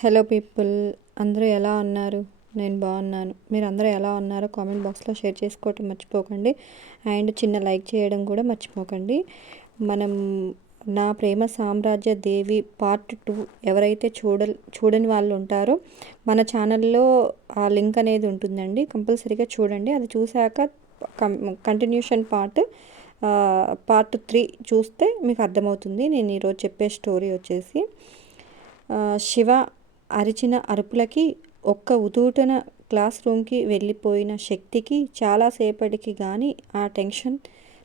Hello people, అందరూ ఎలా ఉన్నారు? నేను బాగున్నాను. మీరు అందరూ ఎలా ఉన్నారో కామెంట్ బాక్స్లో షేర్ చేసుకోవటం మర్చిపోకండి. అండ్ చిన్న లైక్ చేయడం కూడా మర్చిపోకండి. మనం నా ప్రేమ సామ్రాజ్య దేవి పార్ట్ 2 ఎవరైతే చూడని వాళ్ళు ఉంటారో మన ఛానల్లో ఆ లింక్ అనేది ఉంటుందండి. కంపల్సరీగా చూడండి. అది చూశాక కంటిన్యూషన్ పార్ట్ 3 చూస్తే మీకు అర్థమవుతుంది. నేను ఈరోజు చెప్పే స్టోరీ వచ్చేసి శివ అరిచిన అరుపులకి ఒక్క ఉదూటన క్లాస్ రూమ్కి వెళ్ళిపోయిన శక్తికి చాలాసేపటికి కానీ ఆ టెన్షన్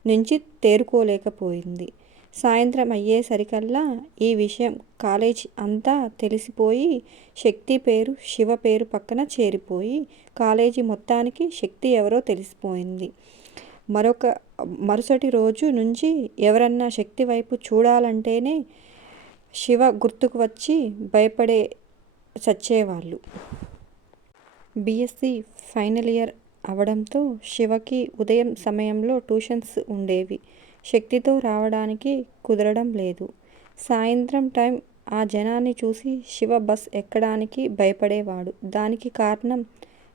నుంచి తేరుకోలేకపోయింది. సాయంత్రం అయ్యేసరికల్లా ఈ విషయం కాలేజ్ అంతా తెలిసిపోయి శక్తి పేరు శివ పేరు పక్కన చేరిపోయి కాలేజీ మొత్తానికి శక్తి ఎవరో తెలిసిపోయింది. మరుసటి రోజు నుంచి ఎవరన్నా శక్తి వైపు చూడాలంటేనే శివ గుర్తుకు వచ్చి భయపడే చచ్చేవాళ్ళు. బీఎస్సీ ఫైనల్ ఇయర్ అవడంతో శివకి ఉదయం సమయంలో ట్యూషన్స్ ఉండేవి. శక్తితో రావడానికి కుదరడం లేదు. సాయంత్రం టైం ఆ జనాన్ని చూసి శివ బస్ ఎక్కడానికి భయపడేవాడు. దానికి కారణం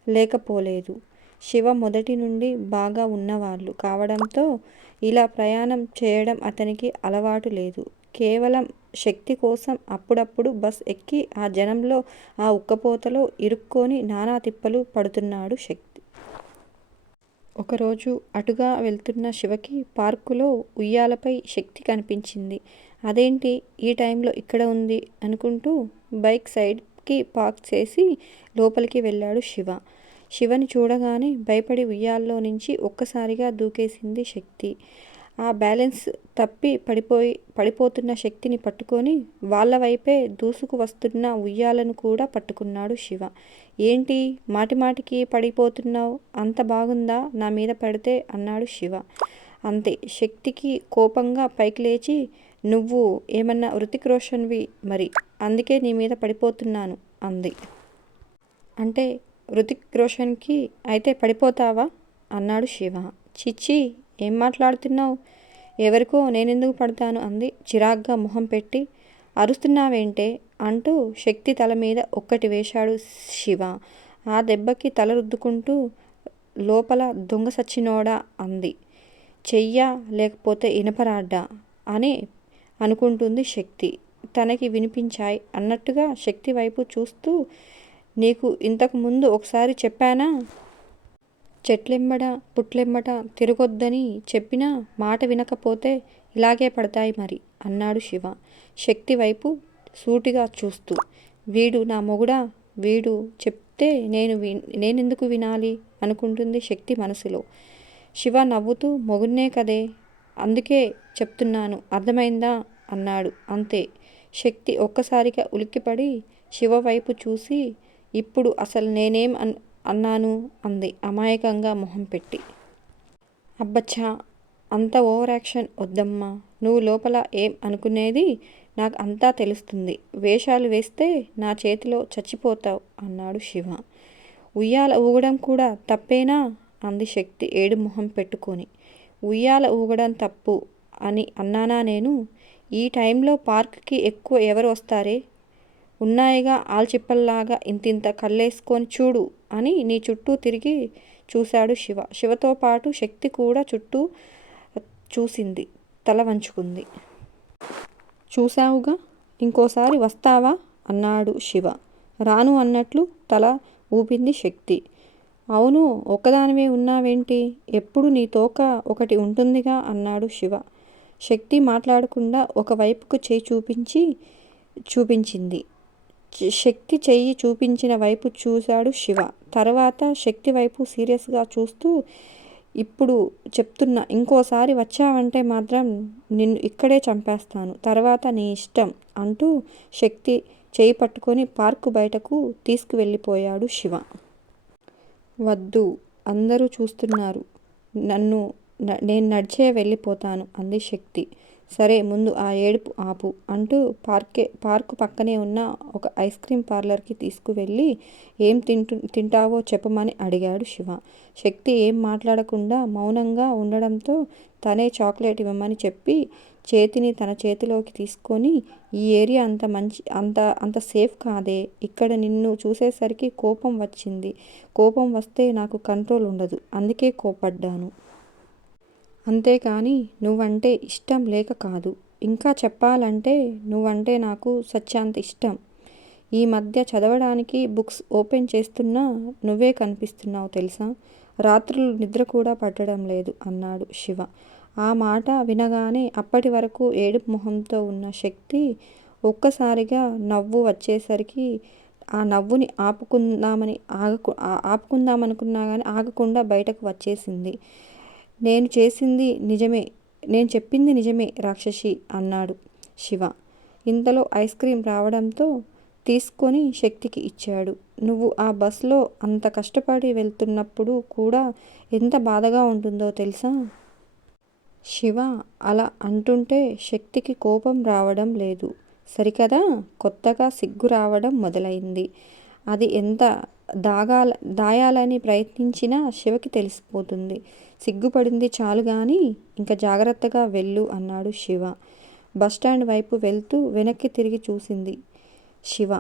లేకపోలేదు. శివ మొదటి నుండి బాగా ఉన్నవాళ్ళు కావడంతో ఇలా ప్రయాణం చేయడం అతనికి అలవాటు లేదు. కేవలం శక్తి కోసం అప్పుడప్పుడు బస్ ఎక్కి ఆ జనంలో ఆ ఉక్కపోతలో ఇరుక్కొని నానా తిప్పలు పడుతున్నాడు శక్తి. ఒకరోజు అటుగా వెళ్తున్న శివకి పార్కులో ఉయ్యాలపై శక్తి కనిపించింది. అదేంటి ఈ టైంలో ఇక్కడ ఉంది అనుకుంటూ బైక్ సైడ్కి పార్క్ చేసి లోపలికి వెళ్ళాడు శివ. శివని చూడగానే భయపడి ఉయ్యాల్లో నుంచి ఒక్కసారిగా దూకేసింది శక్తి. ఆ బ్యాలెన్స్ తప్పి పడిపోతున్న శక్తిని పట్టుకొని వాళ్ళ వైపే దూసుకు వస్తున్న ఉయ్యాలను కూడా పట్టుకున్నాడు శివ. ఏంటి మాటిమాటికి పడిపోతున్నావు? అంత బాగుందా నా మీద పడితే అన్నాడు శివ. అంతే. శక్తికి కోపంగా పైకి లేచి, నువ్వు ఏమన్నా హృతిక్ రోషన్వి మరి, అందుకే నీ మీద పడిపోతున్నాను అంది. అంటే హృతిక్ రోషన్కి అయితే పడిపోతావా అన్నాడు శివ. చిచ్చి, ఏం మాట్లాడుతున్నావు? ఎవరికో నేనెందుకు పడతాను అంది చిరాగ్గా మొహం పెట్టి. అరుస్తున్నావేంటే అంటూ శక్తి తల మీద ఒక్కటి వేశాడు శివ. ఆ దెబ్బకి తల రుద్దుకుంటూ లోపల దొంగ సచ్చినోడా అంది. చెయ్యా లేకపోతే ఇనపరాడ్డా అని అనుకుంటుంది శక్తి. తనకి వినిపించాయి అన్నట్టుగా శక్తి వైపు చూస్తూ, నీకు ఇంతకు ముందు ఒకసారి చెప్పానా? చెట్లెంబడ పుట్లెంబట తిరగొద్దని చెప్పినా మాట వినకపోతే ఇలాగే పడతాయి మరి అన్నాడు శివ శక్తి వైపు సూటిగా చూస్తూ. వీడు నా మొగుడా? వీడు చెప్తే నేనెందుకు వినాలి అనుకుంటుంది శక్తి మనసులో. శివ నవ్వుతూ, మొగుడ్నే కదే, అందుకే చెప్తున్నాను, అర్థమైందా అన్నాడు. అంతే. శక్తి ఒక్కసారిగా ఉలిక్కిపడి శివ వైపు చూసి, ఇప్పుడు అసలు నేనేం అన్నాను అంది అమాయకంగా మొహం పెట్టి. అబ్బచ్చా, అంత ఓవర్ యాక్షన్ వద్దమ్మా. నువ్వు లోపల ఏం అనుకునేది నాకు అంతా తెలుస్తుంది. వేషాలు వేస్తే నా చేతిలో చచ్చిపోతావు అన్నాడు శివ. ఉయ్యాల ఊగడం కూడా తప్పేనా అంది శక్తి ఏడు మొహం పెట్టుకొని. ఉయ్యాల ఊగడం తప్పు అని అన్నానా నేను? ఈ టైంలో పార్క్కి ఎక్కువ ఎవరు వస్తారే? ఉన్నాయిగా ఆల్చిప్పల్లాగా ఇంతింత కళ్ళేసుకొని చూడు అని నీ చుట్టూ తిరిగి చూశాడు శివ. శివతో పాటు శక్తి కూడా చుట్టూ చూసింది. తల వంచుకుంది. చూశావుగా, ఇంకోసారి వస్తావా అన్నాడు శివ. రాను అన్నట్లు తల ఊపింది శక్తి. అవును, ఒక్కదానివే ఉన్నావేంటి? ఎప్పుడు నీ తోక ఒకటి ఉంటుందిగా అన్నాడు శివ. శక్తి మాట్లాడకుండా ఒకవైపుకు చేయి చూపించింది. శక్తి చెయ్యి చూపించిన వైపు చూశాడు శివ. తర్వాత శక్తి వైపు సీరియస్గా చూస్తూ, ఇప్పుడు చెప్తున్నా, ఇంకోసారి వచ్చావంటే మాత్రం నిన్ను ఇక్కడే చంపేస్తాను, తర్వాత నీ ఇష్టం అంటూ శక్తి చేయి పట్టుకొని పార్కు బయటకు తీసుకువెళ్ళిపోయాడు శివ. వద్దు, అందరూ చూస్తున్నారు, నేను నడిచే వెళ్ళిపోతాను అంది శక్తి. సరే ముందు ఆ ఏడుపు ఆపు అంటూ పార్కు పక్కనే ఉన్న ఒక ఐస్ క్రీం పార్లర్కి తీసుకువెళ్ళి ఏం తింటావో చెప్పమని అడిగాడు శివ. శక్తి ఏం మాట్లాడకుండా మౌనంగా ఉండడంతో తనే చాక్లెట్ ఇవ్వమని చెప్పి చేతిని తన చేతిలోకి తీసుకొని, ఈ ఏరియా అంత సేఫ్ కాదే, ఇక్కడ నిన్ను చూసేసరికి కోపం వచ్చింది. కోపం వస్తే నాకు కంట్రోల్ ఉండదు, అందుకే కోపడ్డాను. అంతేకాని నువ్వంటే ఇష్టం లేక కాదు. ఇంకా చెప్పాలంటే నువ్వంటే నాకు సత్యాంత ఇష్టం. ఈ మధ్య చదవడానికి బుక్స్ ఓపెన్ చేస్తున్నా నువ్వే కనిపిస్తున్నావు తెలుసా. రాత్రులు నిద్ర కూడా పట్టడం లేదు అన్నాడు శివ. ఆ మాట వినగానే అప్పటి వరకు ఏడుపు మొహంతో ఉన్న శక్తి ఒక్కసారిగా నవ్వు వచ్చేసరికి ఆ నవ్వుని ఆపుకుందామనుకున్నా కానీ ఆగకుండా బయటకు వచ్చేసింది. నేను చెప్పింది నిజమే రాక్షసి అన్నాడు శివ. ఇంతలో ఐస్ క్రీం రావడంతో తీసుకొని శక్తికి ఇచ్చాడు. నువ్వు ఆ బస్లో అంత కష్టపడి వెళ్తున్నప్పుడు కూడా ఎంత బాధగా ఉంటుందో తెలుసా. శివ అలా అంటుంటే శక్తికి కోపం రావడం లేదు సరికదా, కొత్తగా సిగ్గు రావడం మొదలైంది. అది ఎంత దాయాలని ప్రయత్నించినా శివకి తెలిసిపోతుంది. సిగ్గుపడింది చాలు గాని ఇంక జాగ్రత్తగా వెళ్ళు అన్నాడు శివ. బస్టాండ్ వైపు వెళ్తూ వెనక్కి తిరిగి చూసింది శివ.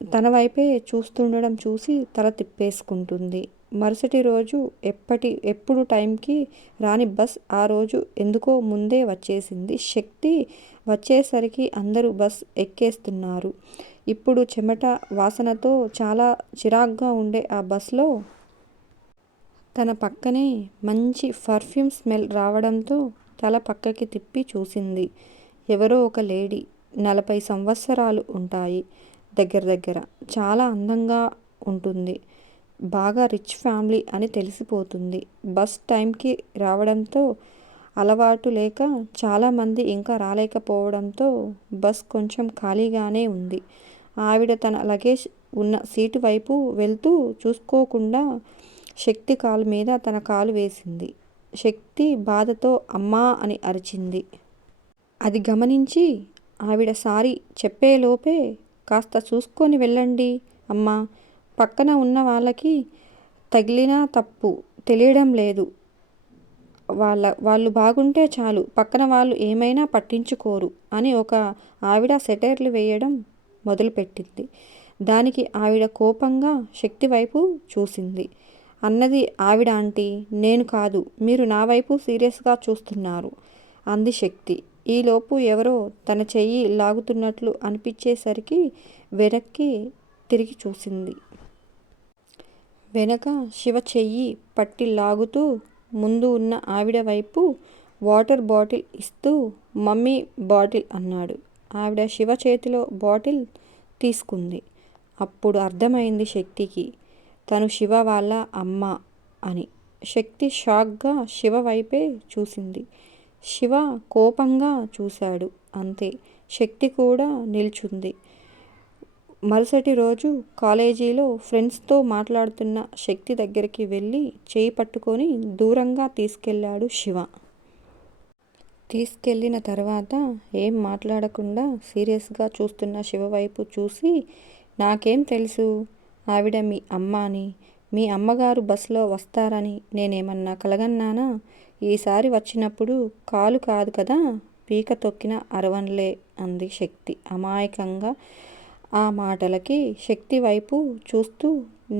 తన వైపే చూస్తుండడం చూసి తల తిప్పేసుకుంటుంది. మరుసటి రోజు ఎప్పుడు టైంకి రాని బస్ ఆ రోజు ఎందుకో ముందే వచ్చేసింది. శక్తి వచ్చేసరికి అందరూ బస్ ఎక్కేస్తున్నారు. ఇప్పుడు చెమట వాసనతో చాలా చిరాగ్గా ఉండే ఆ బస్లో తన పక్కనే మంచి పర్ఫ్యూమ్ స్మెల్ రావడంతో తల పక్కకి తిప్పి చూసింది. ఎవరో ఒక లేడీ, 40 సంవత్సరాలు ఉంటాయి దగ్గర. చాలా అందంగా ఉంటుంది. బాగా రిచ్ ఫ్యామిలీ అని తెలిసిపోతుంది. బస్ టైంకి రావడంతో అలవాటు లేక చాలామంది ఇంకా రాలేకపోవడంతో బస్ కొంచెం ఖాళీగానే ఉంది. ఆవిడ తన లగేజ్ ఉన్న సీటు వైపు వెళ్తూ చూసుకోకుండా శక్తి కాలు మీద తన కాలు వేసింది. శక్తి బాధతో అమ్మా అని అరిచింది. అది గమనించి ఆవిడ సారీ చెప్పేలోపే, కాస్త చూసుకొని వెళ్ళండి అమ్మా, పక్కన ఉన్న వాళ్ళకి తగిలినా తప్పు తెలియడం లేదు. వాళ్ళు బాగుంటే చాలు, పక్కన వాళ్ళు ఏమైనా పట్టించుకోరు అని ఒక ఆవిడ సెటైర్లు వేయడం మొదలుపెట్టింది. దానికి ఆవిడ కోపంగా శక్తి వైపు చూసింది. అన్నది ఆవిడ ఆంటీ, నేను కాదు, మీరు నా వైపు సీరియస్గా చూస్తున్నారు అంది శక్తి. ఈలోపు ఎవరో తన చెయ్యి లాగుతున్నట్లు అనిపించేసరికి వెనక్కి తిరిగి చూసింది. వెనక శివ చెయ్యి పట్టి లాగుతూ ముందు ఉన్న ఆవిడ వైపు వాటర్ బాటిల్ ఇస్తూ మమ్మీ బాటిల్ అన్నాడు. ఆవిడ శివ చేతిలో బాటిల్ తీసుకుంది. అప్పుడు అర్థమైంది శక్తికి తను శివ వాళ్ళ అమ్మ అని. శక్తి షాక్గా శివ వైపే చూసింది. శివ కోపంగా చూశాడు. అంతే, శక్తి కూడా నిల్చుంది. మరుసటి రోజు కాలేజీలో ఫ్రెండ్స్తో మాట్లాడుతున్న శక్తి దగ్గరికి వెళ్ళి చేయి పట్టుకొని దూరంగా తీసుకెళ్ళాడు శివ. తీసుకెళ్ళిన తర్వాత ఏం మాట్లాడకుండా సీరియస్గా చూస్తున్న శివ వైపు చూసి, నాకేం తెలుసు ఆవిడ మీ అమ్మ అని, మీ అమ్మగారు బస్లో వస్తారని నేనేమన్నా కలగన్నానా. ఈసారి వచ్చినప్పుడు కాలు కాదు కదా పీక తొక్కిన అరవన్లే అంది శక్తి అమాయకంగా. ఆ మాటలకి శక్తి వైపు చూస్తూ,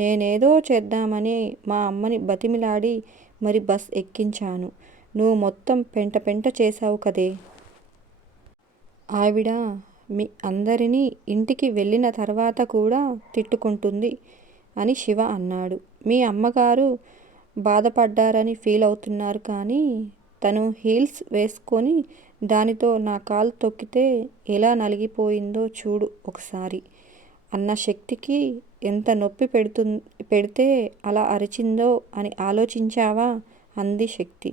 నేనేదో చేద్దామని మా అమ్మని బతిమిలాడి మరి బస్ ఎక్కించాను. నువ్వు మొత్తం పెంట చేశావు కదే. ఆవిడ మీ అందరినీ ఇంటికి వెళ్ళిన తర్వాత కూడా తిట్టుకుంటుంది అని శివ అన్నాడు. మీ అమ్మగారు బాధపడ్డారని ఫీల్ అవుతున్నారు కానీ తను హీల్స్ వేసుకొని దానితో నా కాలు తొక్కితే ఎలా నలిగిపోయిందో చూడు ఒకసారి అన్న శక్తికి ఎంత నొప్పి పెడితే అలా అరిచిందో అని ఆలోచించావా అంది శక్తి.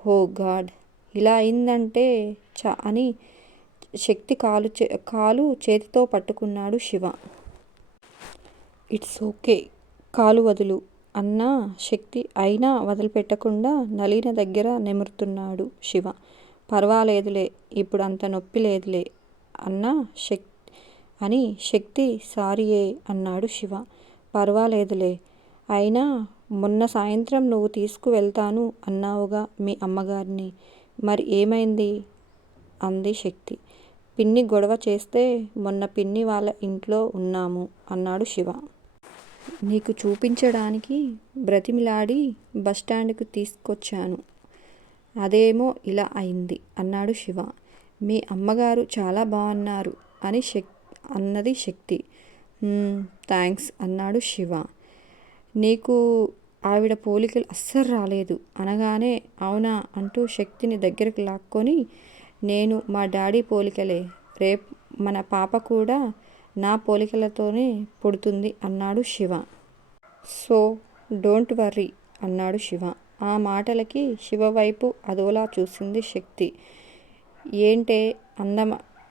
ఓ గాడ్, ఇలా అయిందంటే అని శక్తి కాలు చేతితో పట్టుకున్నాడు శివ. ఇట్స్ ఓకే, కాలు వదులు అన్నా శక్తి అయినా వదిలిపెట్టకుండా నలీన దగ్గర నెమురుతున్నాడు శివ. పర్వాలేదులే, ఇప్పుడు అంత నొప్పి లేదులే అన్న అని శక్తి సారీయే అన్నాడు శివ. పర్వాలేదులే, అయినా మొన్న సాయంత్రం నువ్వు తీసుకువెళ్తాను అన్నావుగా మీ అమ్మగారిని, మరి ఏమైంది అంది శక్తి. పిన్ని గొడవ చేస్తే మొన్న పిన్ని వాళ్ళ ఇంట్లో ఉన్నాము అన్నాడు శివ. నీకు చూపించడానికి బ్రతిమిలాడి బస్టాండుకు తీసుకొచ్చాను, అదేమో ఇలా అయింది అన్నాడు శివ. మీ అమ్మగారు చాలా బాగున్నారు అన్నది శక్తి. థ్యాంక్స్ అన్నాడు శివ. నీకు ఆవిడ పోలికలు అస్సలు రాలేదు అనగానే అవునా అంటూ శక్తిని దగ్గరకు లాక్కొని, నేను మా డాడీ పోలికలే, రేపు మన పాప కూడా నా పోలికలతోనే పుడుతుంది అన్నాడు శివ. సో డోంట్ వర్రీ అన్నాడు శివ. ఆ మాటలకి శివ వైపు అదోలా చూసింది శక్తి. ఏంటే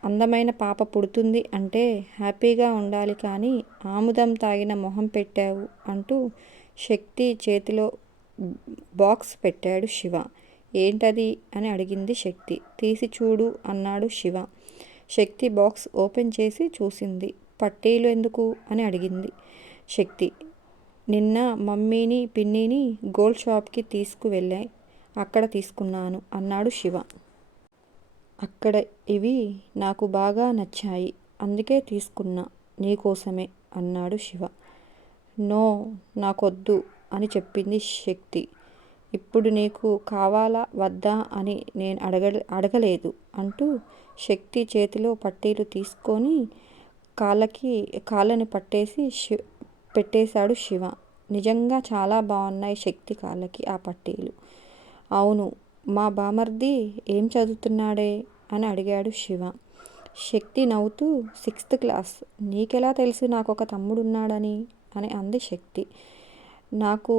అందమైన పాప పుడుతుంది అంటే హ్యాపీగా ఉండాలి కానీ ఆముదం తాగిన మొహం పెట్టావు అంటూ శక్తి చేతిలో బాక్స్ పెట్టాడు శివ. ఏంటది అని అడిగింది శక్తి. తీసి చూడు అన్నాడు శివ. శక్తి బాక్స్ ఓపెన్ చేసి చూసింది. పట్టీలు ఎందుకు అని అడిగింది శక్తి. నిన్న మమ్మీని పిన్నిని గోల్డ్ షాప్కి తీసుకువెళ్ళాయి, అక్కడ తీసుకున్నాను అన్నాడు శివ. అక్కడ ఇవి నాకు బాగా నచ్చాయి, అందుకే తీసుకున్నా, నీకోసమే అన్నాడు శివ. నో, నాకొద్దు అని చెప్పింది శక్తి. ఇప్పుడు నీకు కావాలా వద్దా అని నేను అడగలేదు అంటూ శక్తి చేతిలో పట్టీలు తీసుకొని కాళ్ళని పెట్టేశాడు శివ. నిజంగా చాలా బాగున్నాయి శక్తి కాళ్ళకి ఆ పట్టీలు. అవును, మా బామర్ది ఏం చదువుతున్నాడే అని అడిగాడు శివ. శక్తి నవ్వుతూ 6th క్లాస్. నీకెలా తెలుసు నాకు ఒక తమ్ముడున్నాడని అని అంది శక్తి. నాకు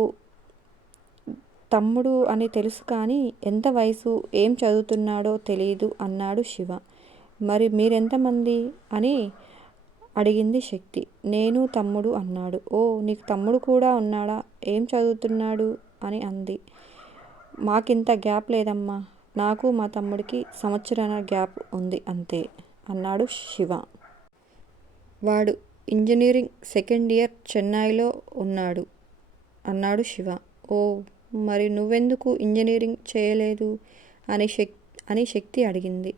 తమ్ముడు అని తెలుసు కానీ ఎంత వయసు, ఏం చదువుతున్నాడో తెలీదు అన్నాడు శివ. మరి మీరెంతమంది అని అడిగింది శక్తి. నేను తమ్ముడు అన్నాడు. ఓ, నీకు తమ్ముడు కూడా ఉన్నాడా, ఏం చదువుతున్నాడు అని అంది. మాకింత గ్యాప్ లేదమ్మా, నాకు మా తమ్ముడికి సంవత్సరాల గ్యాప్ ఉంది అంతే అన్నాడు శివ. వాడు ఇంజనీరింగ్ 2nd ఇయర్ చెన్నైలో ఉన్నాడు అన్నాడు శివ. ఓ, మరి నువ్వెందుకు ఇంజనీరింగ్ చేయలేదు అని శక్తి అడిగింది.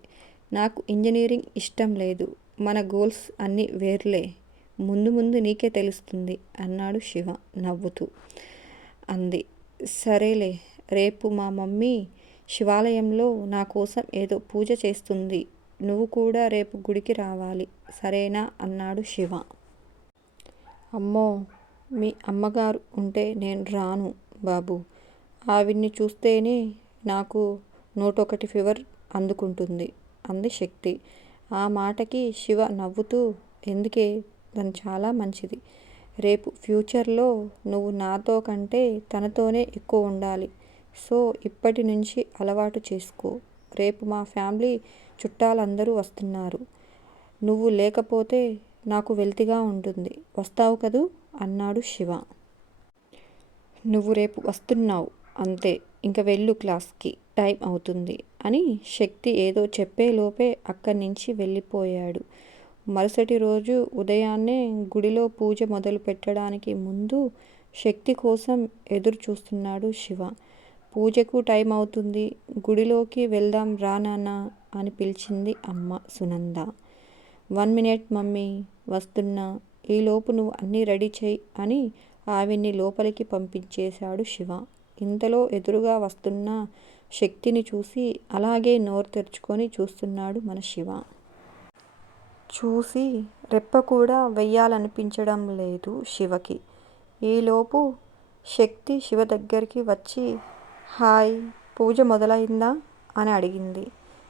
నాకు ఇంజనీరింగ్ ఇష్టం లేదు, మన గోల్స్ అన్నీ వేర్లే, ముందు ముందు నీకే తెలుస్తుంది అన్నాడు శివ నవ్వుతూ. అంది. సరేలే, రేపు మా మమ్మీ శివాలయంలో నా కోసం ఏదో పూజ చేస్తుంది, నువ్వు కూడా రేపు గుడికి రావాలి, సరేనా అన్నాడు శివ. అమ్మో, మీ అమ్మగారు ఉంటే నేను రాను బాబు, ఆవిడ్ని చూస్తేనే నాకు 101 ఫీవర్ అందుకుంటుంది అంది శక్తి. ఆ మాటకి శివ నవ్వుతూ, ఎందుకే, తను చాలా మంచిది, రేపు ఫ్యూచర్లో నువ్వు నాతో కంటే తనతోనే ఎక్కువ ఉండాలి, సో ఇప్పటి నుంచి అలవాటు చేసుకో, రేపు మా ఫ్యామిలీ చుట్టాలందరూ వస్తున్నారు, నువ్వు లేకపోతే నాకు వెలితిగా ఉంటుంది, వస్తావు కదూ అన్నాడు శివ. నువ్వు రేపు వస్తున్నావు అంతే, ఇంక వెళ్ళు క్లాస్కి, టైం అవుతుంది అని శక్తి ఏదో చెప్పేలోపే అక్కడి నుంచి వెళ్ళిపోయాడు. మరుసటి రోజు ఉదయాన్నే గుడిలో పూజ మొదలు పెట్టడానికి ముందు శక్తి కోసం ఎదురు చూస్తున్నాడు శివ. పూజకు టైం అవుతుంది, గుడిలోకి వెళ్దాం రా నాన్న అని పిలిచింది అమ్మ సునంద. 1 minute మమ్మీ, వస్తున్నా, ఈలోపు నువ్వు అన్నీ రెడీ చెయ్యి అని ఆవిడ్ని లోపలికి పంపించేశాడు శివ. ఇంతలో ఎదురుగా వస్తున్న శక్తిని చూసి అలాగే నోరు తెరుచుకొని చూస్తున్నాడు మన శివ. చూసి రెప్ప కూడా వెయ్యాలనిపించడం లేదు శివకి. ఈలోపు శక్తి శివ దగ్గరికి వచ్చి, హాయ్, పూజ మొదలైందా అని అడిగింది.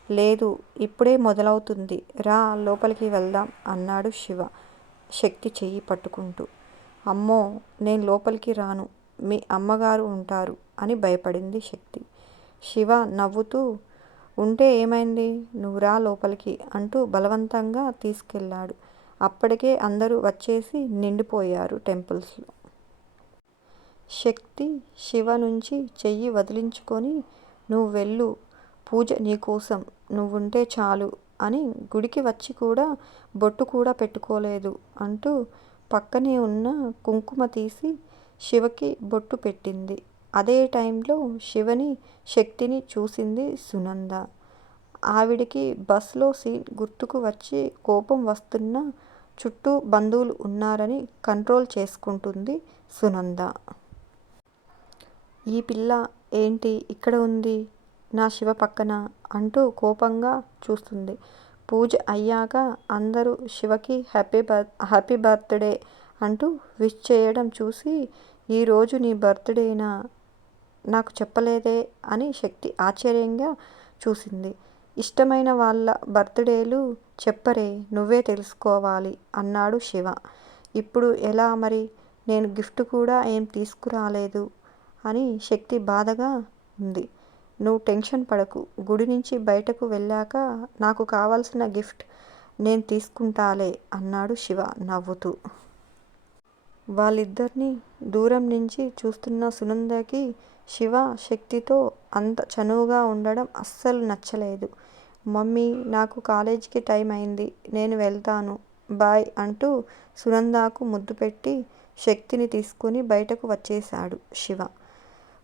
లేదు, ఇప్పుడే మొదలవుతుంది, రా లోపలికి వెళ్దాం అన్నాడు శివ శక్తి చెయ్యి పట్టుకుంటూ. అమ్మో, నేను లోపలికి రాను, మీ అమ్మగారు ఉంటారు అని భయపడింది శక్తి. శివ నవ్వుతూ, ఉంటే ఏమైంది, నువ్వు రా లోపలికి అంటూ బలవంతంగా తీసుకెళ్ళాడు. అప్పటికే అందరూ వచ్చేసి నిండిపోయారు టెంపుల్స్లో. శక్తి శివ నుంచి చెయ్యి వదిలించుకొని, నువ్వు వెళ్ళు, పూజ నీకోసం, నువ్వుంటే చాలు అని గుడికి వచ్చి కూడా బొట్టు కూడా పెట్టుకోలేదు అంటూ పక్కనే ఉన్న కుంకుమ తీసి శివకి బొట్టు పెట్టింది. అదే టైంలో శివని, శక్తిని చూసింది సునంద. ఆవిడికి బస్లో సీన్ గుర్తుకు వచ్చి కోపం వస్తున్నా చుట్టూ బంధువులు ఉన్నారని కంట్రోల్ చేసుకుంటుంది సునంద. ఈ పిల్ల ఏంటి ఇక్కడ ఉంది నా శివ పక్కన అంటూ కోపంగా చూస్తుంది. పూజ అయ్యాక అందరూ శివకి హ్యాపీ బర్త్డే అంటూ విష్ చేయడం చూసి, ఈరోజు నీ బర్త్డేనా, నాకు చెప్పలేదే అని శక్తి ఆశ్చర్యంగా చూసింది. ఇష్టమైన వాళ్ళ బర్త్డేలు చెప్పరే, నువ్వే తెలుసుకోవాలి అన్నాడు శివ. ఇప్పుడు ఎలా మరి, నేను గిఫ్ట్ కూడా ఏం తీసుకురాలేదు అని శక్తి బాధగా ఉంది. నువ్వు టెన్షన్ పడకు, గుడి నుంచి బయటకు వెళ్ళాక నాకు కావాల్సిన గిఫ్ట్ నేను తీసుకుంటాలే అన్నాడు శివ నవ్వుతూ. వాళ్ళిద్దరినీ దూరం నుంచి చూస్తున్న సునందకి శివ శక్తితో అంత చనువుగా ఉండడం అస్సలు నచ్చలేదు. మమ్మీ, నాకు కాలేజీకి టైం అయింది, నేను వెళ్తాను, బాయ్ అంటూ సునందకు ముద్దు పెట్టి శక్తిని తీసుకుని బయటకు వచ్చేశాడు శివ.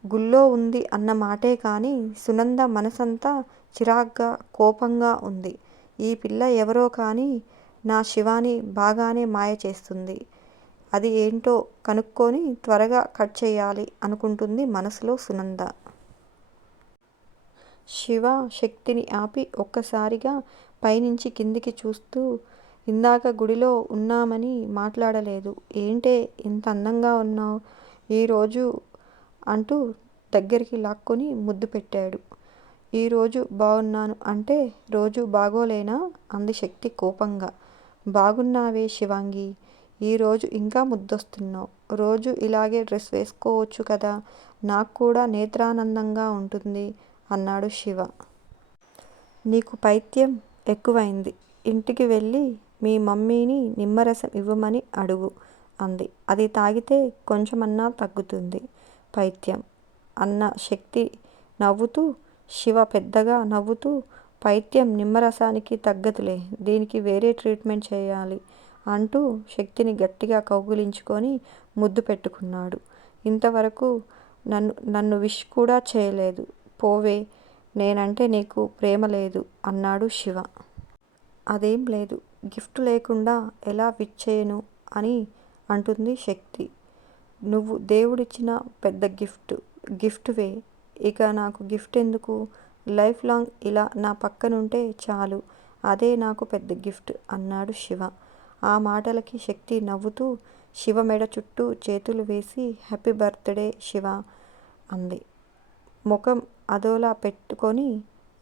గుళ్ళో ఉంది అన్న మాటే కానీ సునంద మనసంతా చిరాగ్గా, కోపంగా ఉంది. ఈ పిల్ల ఎవరో కానీ నా శివాని బాగానే మాయ చేస్తుంది. అది ఏంటో కనుక్కొని త్వరగా కట్ చేయాలి అనుకుంటుంది మనసులో సునంద. శివ శక్తిని ఆపి ఒక్కసారిగా పైనుంచి కిందికి చూస్తూ, ఇందాక గుడిలో ఉన్నామని మాట్లాడలేదు, ఏంటే ఇంత అందంగా ఉన్నావు ఈరోజు అంటూ దగ్గరికి లాక్కొని ముద్దు పెట్టాడు. ఈరోజు బాగున్నాను అంటే రోజు బాగోలేనా అంది శక్తి కోపంగా. బాగున్నావే శివాంగి, ఈరోజు ఇంకా ముద్దొస్తున్నావు, రోజు ఇలాగే డ్రెస్ వేసుకోవచ్చు కదా, నాకు కూడా నేత్రానందంగా ఉంటుంది అన్నాడు శివ. నీకు పైత్యం ఎక్కువైంది, ఇంటికి వెళ్ళి మీ మమ్మీని నిమ్మరసం ఇవ్వమని అడుగు అంది. అది తాగితే కొంచెమన్నా తగ్గుతుంది పైత్యం అన్న శక్తి నవ్వుతూ, శివ పెద్దగా నవ్వుతూ, పైత్యం నిమ్మరసానికి తగ్గదులే, దీనికి వేరే ట్రీట్మెంట్ చేయాలి అంటూ శక్తిని గట్టిగా కౌగిలించుకొని ముద్దు పెట్టుకున్నాడు. ఇంతవరకు నన్ను విష్ కూడా చేయలేదు, పోవే, నేనంటే నీకు ప్రేమ లేదు అన్నాడు శివ. అదేం లేదు, గిఫ్ట్ లేకుండా ఎలా విష్ చేయను అని అంటుంది శక్తి. నువ్వు దేవుడిచ్చిన పెద్ద గిఫ్ట్వే, ఇక నాకు గిఫ్ట్ ఎందుకు, లైఫ్ లాంగ్ ఇలా నా పక్కనుంటే చాలు, అదే నాకు పెద్ద గిఫ్ట్ అన్నాడు శివ. ఆ మాటలకి శక్తి నవ్వుతూ శివ మెడ చుట్టూ చేతులు వేసి హ్యాపీ బర్త్డే శివ అంది. ముఖం అదోలా పెట్టుకొని,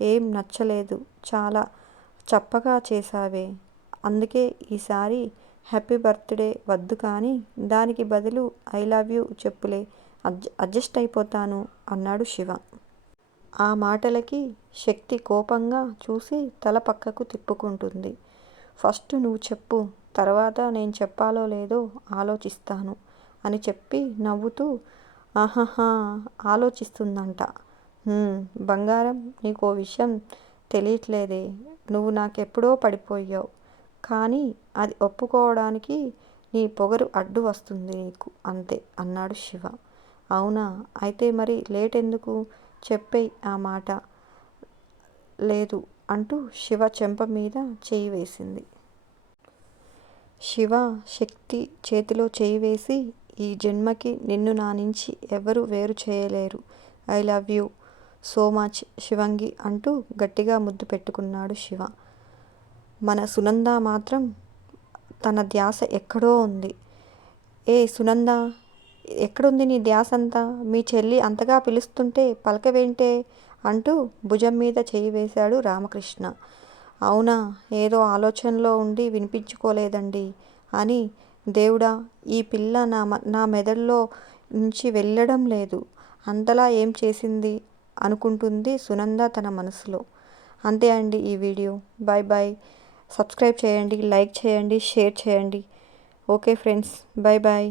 ఏం నచ్చలేదు, చాలా చప్పగా చేశావే, అందుకే ఈసారి హ్యాపీ బర్త్డే వద్దు కానీ దానికి బదులు ఐ లవ్ యూ చెప్పులే, అడ్జస్ట్ అయిపోతాను అన్నాడు శివ. ఆ మాటలకి శక్తి కోపంగా చూసి తల పక్కకు తిప్పుకుంటుంది. ఫస్ట్ నువ్వు చెప్పు, తర్వాత నేను చెప్పాలో లేదో ఆలోచిస్తాను అని చెప్పి నవ్వుతూ, ఆహాహా ఆలోచిస్తుందంట, బంగారం, నీకో విషయం తెలియట్లేదే, నువ్వు నాకెప్పుడో పడిపోయావు, కానీ అది ఒప్పుకోవడానికి నీ పొగరు అడ్డు వస్తుంది నీకు, అంతే అన్నాడు శివ. అవునా, అయితే మరి లేట్ ఎందుకు, చెప్పేయ్ ఆ మాట. లేదు అంటూ శివ చెంప మీద చేయి వేసింది. శివ శక్తి చేతిలో చేయి వేసి, ఈ జన్మకి నిన్ను నా నుంచి ఎవరు వేరు చేయలేరు, I love you so much Shivangi అంటూ గట్టిగా ముద్దు పెట్టుకున్నాడు శివ. మన సునంద మాత్రం తన ధ్యాస ఎక్కడో ఉంది. ఏ సునంద, ఎక్కడుంది నీ ధ్యాస అంతా, మీ చెల్లి అంతగా పిలుస్తుంటే పలకవేంటే అంటూ భుజం మీద చేయి వేశాడు రామకృష్ణ. అవునా, ఏదో ఆలోచనలో ఉండి వినిపించుకోలేదండి అని, దేవుడా, ఈ పిల్ల నా మెదడులో నుంచి వెళ్ళడం లేదు, అంతలా ఏం చేసింది అనుకుంటుంది సునంద తన మనసులో. అంతే అండి ఈ వీడియో. Bye bye. సబ్స్క్రైబ్ చేయండి, లైక్ చేయండి, షేర్ చేయండి. Okay friends, bye bye.